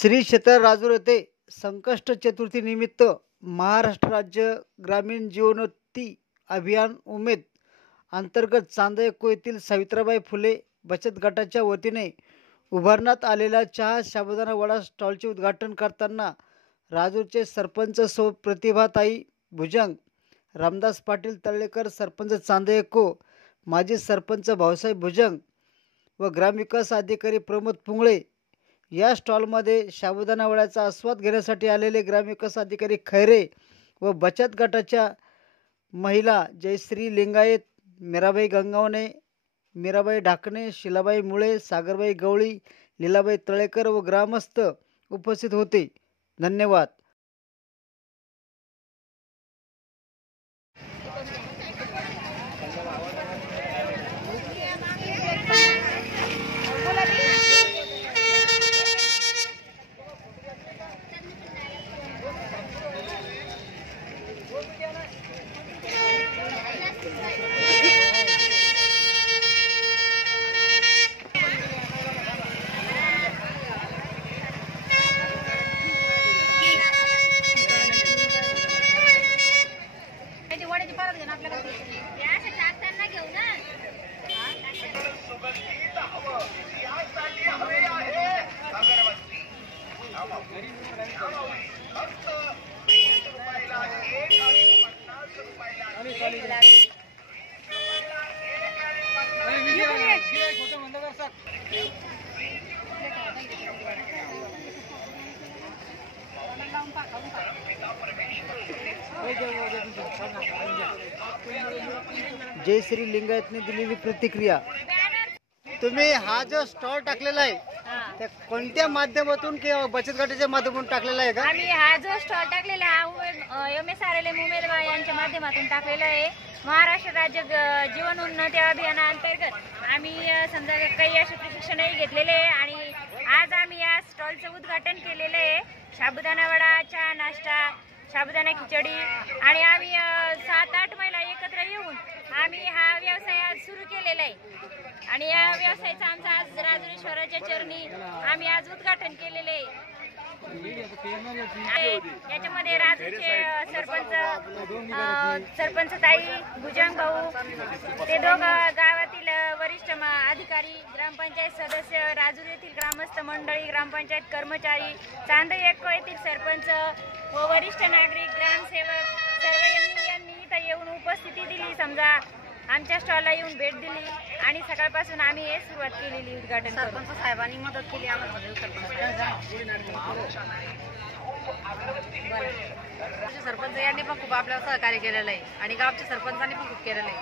श्री क्षेत्र राजूर येथे संकष्ट चतुर्थी निमित्त महाराष्ट्र राज्य ग्रामीण जीवनोन्नती अभियान उमेद अंतर्गत चांदयको येथील सावित्रीबाई फुले बचत गटाच्या वतीने उभारण्यात आलेल्या चहा साबुदाणा वडा स्टॉलचे उद्घाटन करताना राजूरचे सरपंच सौ प्रतिभाताई भुजंग, रामदास पाटील तळेकर, सरपंच चांदयको, माजी सरपंच भाऊसाहेब भुजंग व ग्रामविकास अधिकारी प्रमोद पुंगळे या स्टॉलमध्ये साबुदाणा वड्याचा आस्वाद घेण्यासाठी आलेले ग्रामविकास अधिकारी खैरे व बचत गटाच्या महिला जयश्री लिंगायत, मीराबाई गंगावणे, मीराबाई ढाकणे, शिलाबाई मुळे, सागरबाई गवळी, लीलाबाई तळेकर व ग्रामस्थ उपस्थित होते. धन्यवाद. जयश्री लिंगायतने दिलेली प्रतिक्रिया. तुम्ही हा जो स्टॉल टाकलेला आहे त्या कोणत्या माध्यमातून किंवा बचत गटाच्या माध्यमातून टाकलेला आहे का? आम्ही हा जो स्टॉल टाकलेला आहे MSRLM उमेदवार यांच्या माध्यमातून टाकलेला आहे. महाराष्ट्र राज्य जीवनोन्नती अभियानाअंतर्गत आम्ही समजा काही असे प्रशिक्षणही घेतलेले आहे आणि आज आम्ही या स्टॉलचं उद्घाटन केलेलं आहे. साबुदाणा वडा, चहा नाश्ता, साबुदाणा खिचडी आणि आम्ही 7-8 महिला एकत्र येऊन आम्ही हा व्यवसाय आज सुरू केलेला आहे आणि या व्यवसायाचं आमचं आज राजुरेश्वराच्या चरणी आम्ही आज उद्घाटन केलेले आहे. याच्यामध्ये राजूरचे सरपंच ताई भुजंग भाऊ, ते दोघं गावातील वरिष्ठ अधिकारी, ग्रामपंचायत सदस्य, राजूर येथील ग्रामस्थ मंडळी, ग्रामपंचायत कर्मचारी, चांदयको येथील सरपंच व वरिष्ठ नागरिक, ग्रामसेवक सर्व यांनी इथं येऊन उपस्थिती दिली. समजा आमच्या स्टॉलला येऊन भेट दिली आणि सकाळपासून आम्ही हे सुरुवात केलेली. उद्घाटन सरपंच साहेबांनी मदत केली आम्हाला. सरपंच यांनी पण खूप आपल्याला सहकार्य केलेलं आहे आणि गावच्या सरपंचांनी पण खूप केलेलं आहे.